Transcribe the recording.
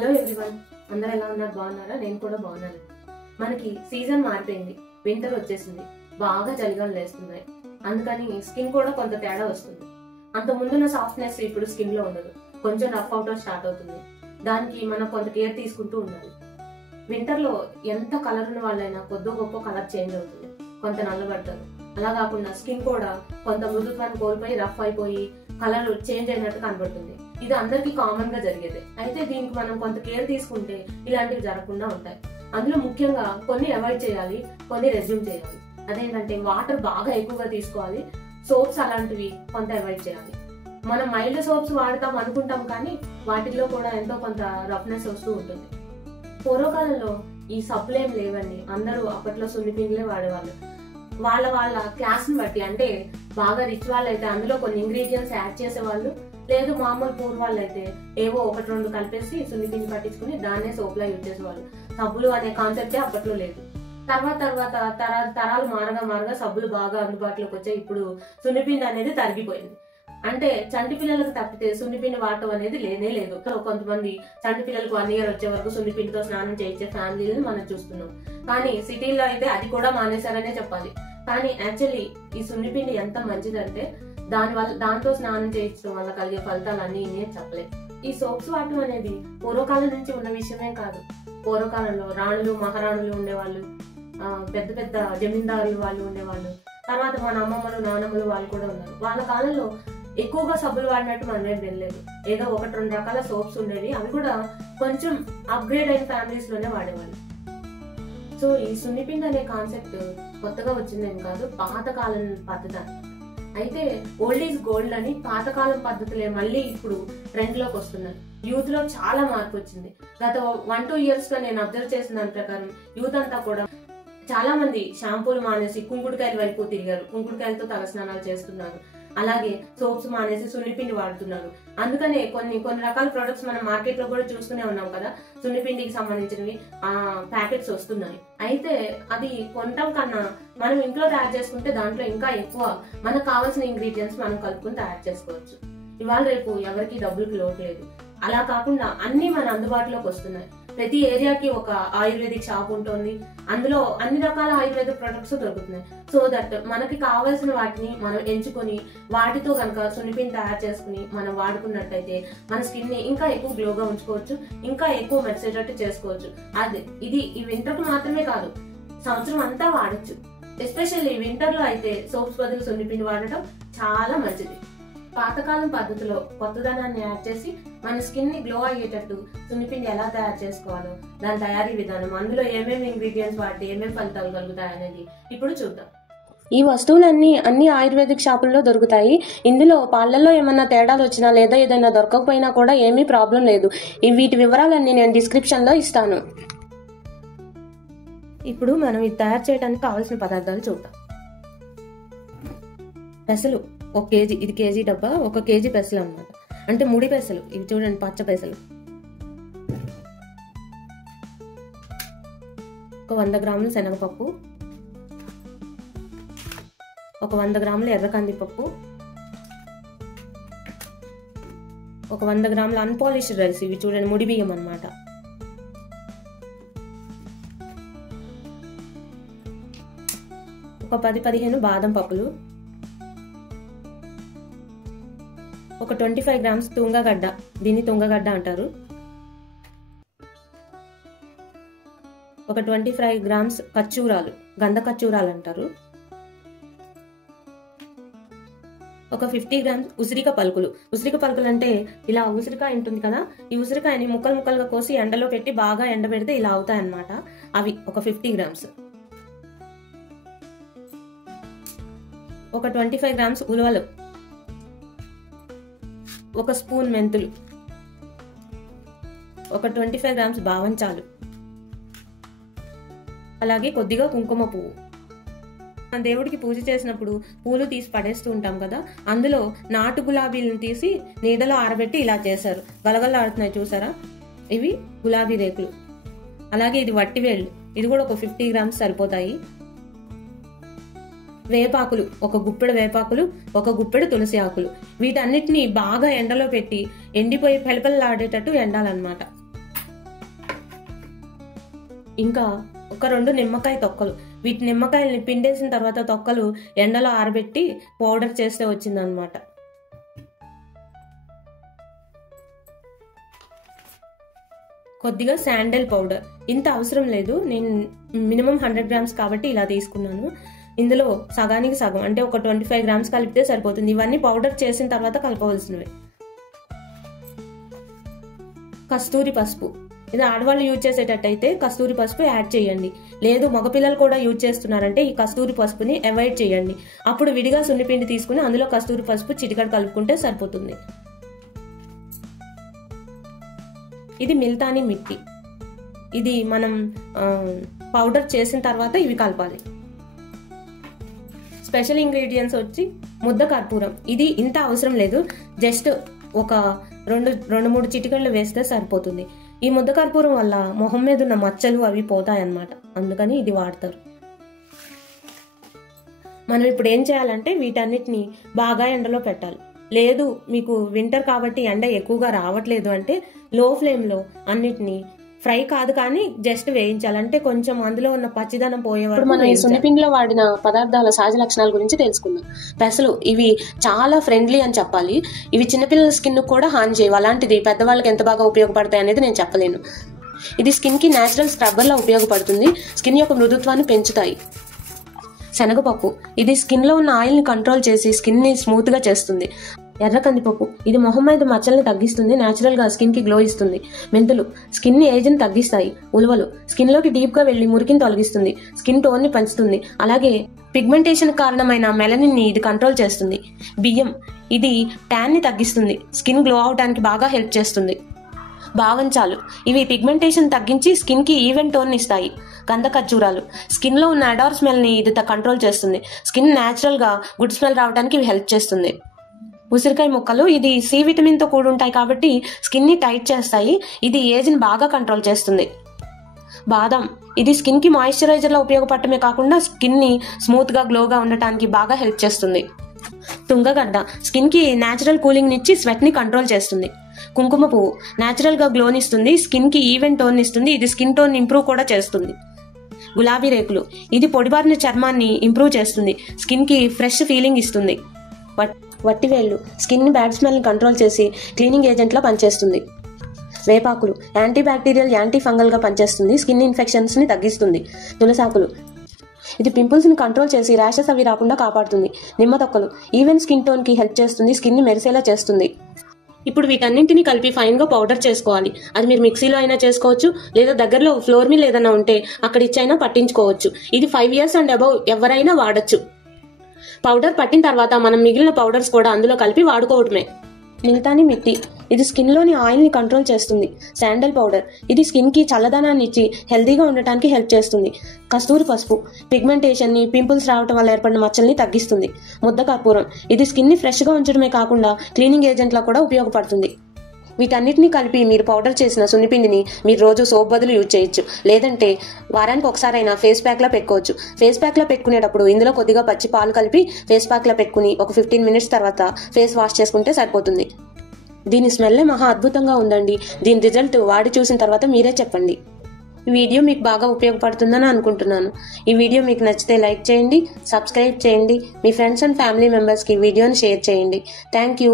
Hello everyone, అందరూ ఎలా ఉన్నారు? బాగున్నారా? నేను కూడా బాగున్నాను. మనకి సీజన్ మారిపోయింది, వింటర్ వచ్చేసింది, బాగా చలిగాలు లేస్తున్నాయి. అందుకని స్కిన్ కూడా కొంత తేడా వస్తుంది. అంత ముందున్న సాఫ్ట్నెస్ ఇప్పుడు స్కిన్ లో ఉండదు, కొంచెం రఫ్ అవుట్ స్టార్ట్ అవుతుంది. దానికి మనం కొంత కేర్ తీసుకుంటూ ఉండాలి. వింటర్ లో ఎంత కలర్ ఉన్న వాళ్ళైనా కొద్ది గొప్ప కలర్ చేంజ్ అవుతుంది, కొంత నల్లబడతారు. అలా కాకుండా స్కిన్ కూడా కొంత మృదుత్వాన్ని కోల్పోయి రఫ్ అయిపోయి కలర్ చేంజ్ అయినట్టు కనబడుతుంది. ఇది అందరికి కామన్ గా జరిగేది. అయితే దీనికి మనం కొంత కేర్ తీసుకుంటే ఇలాంటివి జరగకుండా ఉంటాయి. అందులో ముఖ్యంగా కొన్ని అవాయిడ్ చేయాలి, కొన్ని రెజ్యూమ్ చేయాలి. అదేంటంటే వాటర్ బాగా ఎక్కువగా తీసుకోవాలి, సోప్స్ అలాంటివి కొంత అవాయిడ్ చేయాలి. మనం మైల్డ్ సోప్స్ వాడతాం అనుకుంటాం, కానీ వాటిల్లో కూడా ఎంతో కొంత రఫ్నెస్ వస్తూ ఉంటుంది. పూర్వకాలంలో ఈ సబ్బులేం లేవండి. అందరూ అప్పట్లో సున్నిపిండిలే వాడేవాళ్ళు. వాళ్ళ క్లాస్ ని బట్టి, అంటే బాగా రిచ్ వాళ్ళు అయితే అందులో కొన్ని ఇంగ్రీడియంట్స్ యాడ్ చేసేవాళ్ళు. లేదు మామూలు పూర్ వాళ్ళు అయితే ఏవో ఒకటి రెండు కలిపేసి సున్నిపిండి పట్టించుకుని దాన్నే సోప్ లా యూజ్ చేసేవాళ్ళు. సబ్బులు అనే కాన్సెప్టే అప్పట్లో లేదు. తర్వాత తరాలు మారగా సబ్బులు బాగా అందుబాటులోకి వచ్చాయి. ఇప్పుడు సున్నిపిండి అనేది తరిగిపోయింది. అంటే చంటి పిల్లలకు తప్పితే సున్నిపిండి వాడటం అనేది లేనే లేదు. కొంతమంది చంటి పిల్లలకు 1 year వచ్చే వరకు సున్నిపిండితో స్నానం చేయించే ఫ్యామిలీని మనం చూస్తున్నాం. కానీ సిటీలో అయితే అది కూడా మానేశారనే చెప్పాలి. కానీ యాక్చువల్లీ ఈ సున్నిపిండి ఎంత మంచిదంటే దాంతో స్నానం చేయించడం వల్ల కలిగే ఫలితాలు అన్ని చెప్పలేదు. ఈ సోప్స్ వాడటం అనేది పూర్వకాలం నుంచి ఉన్న విషయమే కాదు. పూర్వకాలంలో రాణులు మహారాణులు ఉండేవాళ్ళు, పెద్ద జమీందారులు వాళ్ళు ఉండేవాళ్ళు. తర్వాత మన అమ్మమ్మలు నానమ్మలు వాళ్ళు కూడా ఉన్నారు. వాళ్ళ కాలంలో ఎక్కువగా సబ్బులు వాడినట్టు మనమేం వెళ్ళలేదు. ఏదో 1-2 రకాల సోప్స్ ఉండేవి. అవి కూడా కొంచెం అప్గ్రేడ్ అయిన ఫ్యామిలీస్ లోనే వాడేవాళ్ళు. సో ఈ సున్నిపిండి అనే కాన్సెప్ట్ కొత్తగా వచ్చిందేం కాదు, పాతకాలం పద్ధతి. అయితే ఓల్డ్ ఈజ్ గోల్డ్ అని పాతకాలం పద్ధతులే మళ్ళీ ఇప్పుడు ట్రెండ్ లోకి వస్తున్నాయి. యూత్ లో చాలా మార్పు వచ్చింది. గత 1-2 years గా నేను అబ్జర్వ్ చేసిన దాని ప్రకారం యూత్ అంతా కూడా చాలా మంది షాంపూలు మానేసి కుంకుడుకాయల వైపు తిరిగారు. కుంకుడుకాయలతో తల స్నానాలు చేస్తున్నారు. అలాగే సోప్స్ మానేసి సున్నిపిండి వాడుతున్నారు. అందుకనే కొన్ని రకాల ప్రొడక్ట్స్ మనం మార్కెట్ లో కూడా చూస్తూనే ఉన్నాం కదా, సున్నిపిండికి సంబంధించినవి ప్యాకెట్స్ వస్తున్నాయి. అయితే అది కొనటం కన్నా మనం ఇంట్లో తయారు చేసుకుంటే దాంట్లో ఇంకా ఎక్కువ మనకు కావాల్సిన ఇంగ్రీడియంట్స్ మనం కలుపుకుని తయారు చేసుకోవచ్చు. ఇవాళ రేపు ఎవరికి డబ్బులకు లోటు లేదు. అలా కాకుండా అన్ని మన అందుబాటులోకి వస్తున్నాయి. ప్రతి ఏరియాకి ఒక ఆయుర్వేదిక్ షాప్ ఉంటుంది. అందులో అన్ని రకాల ఆయుర్వేద ప్రొడక్ట్స్ దొరుకుతున్నాయి. సో దట్ మనకి కావాల్సిన వాటిని మనం ఎంచుకొని వాటితో కనుక సున్నిపిండి తయారు చేసుకుని మనం వాడుకున్నట్టయితే మన స్కిన్ ని ఇంకా ఎక్కువ గ్లోగా ఉంచుకోవచ్చు, ఇంకా ఎక్కువ మెరిసేటట్టు చేసుకోవచ్చు. ఇది ఈ వింటర్ కు మాత్రమే కాదు, సంవత్సరం అంతా వాడచ్చు. ఎస్పెషల్లీ వింటర్ లో అయితే సోప్స్ బదులు సున్నిపిండి వాడటం చాలా మంచిది. పాతకాలం పద్ధతిలో కొత్తదనాన్ని యాడ్ చేసి మన స్కిన్ ని గ్లో అయ్యేటట్టు సున్నిపిండి ఎలా తయారు చేసుకోవాలో, దాని తయారీ విధానం, అందులో ఏమేమి ఇంగ్రీడియంట్స్ వాడితే ఏమేమి ఫలితాలు కలుగుతాయి అనేది ఇప్పుడు చూద్దాం. ఈ వస్తువులన్నీ అన్ని ఆయుర్వేదిక్ షాపుల్లో దొరుకుతాయి. ఇందులో పాలల్లో ఏమన్నా తేడాలు వచ్చినా లేదా ఏదైనా దొరకకపోయినా కూడా ఏమీ ప్రాబ్లం లేదు. వీటి వివరాలన్నీ నేను డిస్క్రిప్షన్ లో ఇస్తాను. ఇప్పుడు మనం ఇది తయారు చేయడానికి కావాల్సిన పదార్థాలు చూద్దాం. పెసలు 1 kg, ఇది కేజీ డబ్బా, 1 kg పెసలు అన్నమాట. అంటే ముడి పెసలు, ఇవి చూడండి పచ్చ పెసలు. ఒక 100 గ్రాములు శనగపప్పు, ఒక 100 గ్రాములు ఎర్ర కందిపప్పు, ఒక 100 గ్రాములు అన్పాలిష్డ్ రైస్, ఇవి చూడండి ముడి బియ్యం అన్నమాట. ఒక 10-15 బాదం పప్పులు, ఒక 25 grams తుంగగడ్డ, దీన్ని తుంగగడ్డ అంటారు. ఒక 25 grams ఖర్జూరాలు, గంధ ఖర్జూరాలు అంటారు. ఒక 50 grams ఉసిరిక పలుకులు. ఉసిరిక పలుకులు అంటే ఇలా ఉసిరికాయ ఉంటుంది కదా, ఈ ఉసిరికాయని ముక్కలుగా కోసి ఎండలో పెట్టి బాగా ఎండబెడితే ఇలా అవుతాయి అన్నమాట. అవి ఒక 50 grams. ఒక 25 grams ఉలవలు, ఒక స్పూన్ మెంతులు, ఒక 25 grams బావంచాలు, అలాగే కొద్దిగా కుంకుమ పువ్వు. దేవుడికి పూజ చేసినప్పుడు పూలు తీసి పడేస్తూ ఉంటాం కదా, అందులో నాటు గులాబీలను తీసి నీడలో ఆరబెట్టి ఇలా చేశారు. గలగలలాడుతున్నాయి చూసారా, ఇవి గులాబీ రేకులు. అలాగే ఇది వట్టివేళ్ళు, ఇది కూడా ఒక 50 grams సరిపోతాయి. వేపాకులు, ఒక గుప్పెడు వేపాకులు, ఒక గుప్పెడు తులసి ఆకులు. వీటన్నిటిని బాగా ఎండలో పెట్టి ఎండిపోయి పెళపెళలాడేటట్టు ఎండాలన్నమాట. ఇంకా ఒక 2 నిమ్మకాయ తొక్కలు. వీటి నిమ్మకాయల్ని పిండేసిన తర్వాత తొక్కలు ఎండలో ఆరబెట్టి పౌడర్ చేస్తే వచ్చిందనమాట. కొద్దిగా శాండల్ పౌడర్. ఇంత అవసరం లేదు, నేను మినిమం 100 గ్రామ్స్ కాబట్టి ఇలా తీసుకున్నాను. ఇందులో సగానికి సగం అంటే ఒక 25 గ్రామ్స్ కలిపితే సరిపోతుంది. ఇవన్నీ పౌడర్ చేసిన తర్వాత కలపవలసినవి. కస్తూరి పసుపు. ఇది ఆడవాళ్ళు యూజ్ చేసేటట్టయితే కస్తూరి పసుపు యాడ్ చేయండి. లేదు మగపిల్లలు కూడా యూజ్ చేస్తున్నారంటే ఈ కస్తూరి పసుపుని అవాయిడ్ చేయండి. అప్పుడు విడిగా సున్నిపిండి తీసుకుని అందులో కస్తూరి పసుపు చిటికెడు కలుపుకుంటే సరిపోతుంది. ఇది మిల్తాని మిట్టి. ఇది మనం పౌడర్ చేసిన తర్వాత ఇవి కలపాలి. స్పెషల్ ఇంగ్రీడియంట్స్ వచ్చి ముద్ద కర్పూరం. ఇది ఇంత అవసరం లేదు, జస్ట్ ఒక 2-3 చిటికెళ్ళు వేస్తే సరిపోతుంది. ఈ ముద్ద కర్పూరం వల్ల మొహం మీద ఉన్న మచ్చలు అవి పోతాయన్నమాట, అందుకని ఇది వాడతారు. మనం ఇప్పుడు ఏం చేయాలంటే వీటన్నిటిని బాగా ఎండలో పెట్టాలి. లేదు మీకు వింటర్ కాబట్టి ఎండ ఎక్కువగా రావట్లేదు అంటే లో ఫ్లేమ్లో అన్నిటిని ఫ్రై కాదు కానీ జస్ట్ వేయించాలంటే కొంచెం అందులో ఉన్న పచ్చిదనం పోయే వరకు. మనం ఈ సున్నిపిండిలో వాడిన పదార్థాల సహజ లక్షణాల గురించి తెలుసుకుందాం. పెసలు ఇవి చాలా ఫ్రెండ్లీ అని చెప్పాలి. ఇవి చిన్నపిల్లల స్కిన్ కూడా హాని చేయవు. అలాంటిది పెద్దవాళ్ళకి ఎంత బాగా ఉపయోగపడతాయి అనేది నేను చెప్పలేను. ఇది స్కిన్ కి నేచురల్ స్క్రబ్బర్ లా ఉపయోగపడుతుంది. స్కిన్ యొక్క మృదుత్వాన్ని పెంచుతాయి. శనగపప్పు. ఇది స్కిన్ లో ఉన్న ఆయిల్ ని కంట్రోల్ చేసి స్కిన్ ని స్మూత్ గా చేస్తుంది. ఎర్ర కందిపప్పు. ఇది మొహం మీద మచ్చల్ని తగ్గిస్తుంది, నేచురల్ గా స్కిన్ కి గ్లో ఇస్తుంది. మెంతులు స్కిన్ ని ఏజ్ ని తగ్గిస్తాయి. ఉలవలు స్కిన్ లోకి డీప్ గా వెళ్లి మురికిని తొలగిస్తుంది, స్కిన్ టోన్ ని పెంచుతుంది. అలాగే పిగ్మెంటేషన్ కారణమైన మెలనిన్ ని ఇది కంట్రోల్ చేస్తుంది. బియ్యం. ఇది ట్యాన్ ని తగ్గిస్తుంది, స్కిన్ గ్లో అవడానికి బాగా హెల్ప్ చేస్తుంది. బావంచాలు. ఇవి పిగ్మెంటేషన్ తగ్గించి స్కిన్ కి ఈవెన్ టోన్ ఇస్తాయి. గంధ ఖర్జూరాలు. స్కిన్ లో ఉన్న అడార్ స్మెల్ ని ఇది కంట్రోల్ చేస్తుంది. స్కిన్ నేచురల్ గా గుడ్ స్మెల్ రావడానికి ఇవి హెల్ప్ చేస్తుంది. ఉసిరికాయ ముక్కలు. ఇది సి విటమిన్ తో కూడి ఉంటాయి కాబట్టి స్కిన్ ని టైట్ చేస్తాయి. ఇది ఏజ్ ని బాగా కంట్రోల్ చేస్తుంది. బాదం. ఇది స్కిన్ కి మాయిశ్చరైజర్ లా ఉపయోగపడటమే కాకుండా స్కిన్ ని స్మూత్ గా గ్లోగా ఉండటానికి బాగా హెల్ప్ చేస్తుంది. తుంగగడ్డ. స్కిన్ కి నేచురల్ కూలింగ్ నిచ్చి స్వెట్ ని కంట్రోల్ చేస్తుంది. కుంకుమ పువ్వు నేచురల్ గా గ్లోనిస్తుంది, స్కిన్ కి ఈవెన్ టోన్ ఇస్తుంది. ఇది స్కిన్ టోన్ ఇంప్రూవ్ కూడా చేస్తుంది. గులాబీ రేకులు. ఇది పొడిబారిన చర్మాన్ని ఇంప్రూవ్ చేస్తుంది, స్కిన్ కి ఫ్రెష్ ఫీలింగ్ ఇస్తుంది. వట్టివేళ్లు. స్కిన్ ని బ్యాడ్ స్మెల్ ని కంట్రోల్ చేసి క్లీనింగ్ ఏజెంట్ లా పనిచేస్తుంది. వేపాకులు యాంటీ బ్యాక్టీరియల్, యాంటీ ఫంగల్ గా పనిచేస్తుంది, స్కిన్ ఇన్ఫెక్షన్స్ ని తగ్గిస్తుంది. తులసాకులు. ఇది పింపుల్స్ ని కంట్రోల్ చేసి ర్యాషెస్ అవి రాకుండా కాపాడుతుంది. నిమ్మ తొక్కలు ఈవెన్ స్కిన్ టోన్ కి హెల్ప్ చేస్తుంది, స్కిన్ ని మెరిసేలా చేస్తుంది. ఇప్పుడు వీటన్నింటినీ కలిపి ఫైన్ గా పౌడర్ చేసుకోవాలి. అది మీరు మిక్సీలో అయినా చేసుకోవచ్చు, లేదా దగ్గరలో ఫ్లోర్ మిల్ ఏదైనా ఉంటే అక్కడ ఇచ్చైనా పట్టించుకోవచ్చు. ఇది 5 years అండ్ అబౌవ్ ఎవరైనా వాడచ్చు. పౌడర్ పట్టిన తర్వాత మనం మిగిలిన పౌడర్స్ కూడా అందులో కలిపి వాడుకోవడమే. మిల్తాని మిట్టి. ఇది స్కిన్ లోని ఆయిల్ ని కంట్రోల్ చేస్తుంది. Sandal powder. ఇది స్కిన్ కి చల్లదనాన్ని ఇచ్చి హెల్దీగా ఉండటానికి హెల్ప్ చేస్తుంది. కస్తూరి పసుపు. పిగ్మెంటేషన్ ని, పింపుల్స్ రావడం వల్ల ఏర్పడిన మచ్చల్ని తగ్గిస్తుంది. ముద్ద కర్పూరం. ఇది స్కిన్ ని ఫ్రెష్ గా ఉంచడమే కాకుండా క్లీనింగ్ ఏజెంట్ లా కూడా ఉపయోగపడుతుంది. వీటన్నిటిని కలిపి మీరు పౌడర్ చేసిన సున్నిపిండిని మీరు రోజు సోప్ బదులు యూజ్ చేయొచ్చు, లేదంటే వారానికి ఒకసారైనా ఫేస్ ప్యాక్ లా పెట్టుకోవచ్చు. ఫేస్ ప్యాక్ లా పెట్టుకునేటప్పుడు ఇందులో కొద్దిగా పచ్చి పాలు కలిపి ఫేస్ ప్యాక్ లా పెట్టుకుని ఒక 15 minutes తర్వాత ఫేస్ వాష్ చేసుకుంటే సరిపోతుంది. దీని స్మెల్ మహా అద్భుతంగా ఉందండి. దీని రిజల్ట్ వాడి చూసిన తర్వాత మీరే చెప్పండి. ఈ వీడియో మీకు బాగా ఉపయోగపడుతుందని అనుకుంటున్నాను. ఈ వీడియో మీకు నచ్చితే లైక్ చేయండి, సబ్స్క్రైబ్ చేయండి, మీ ఫ్రెండ్స్ అండ్ ఫ్యామిలీ మెంబర్స్ కి వీడియోని షేర్ చేయండి. Thank you.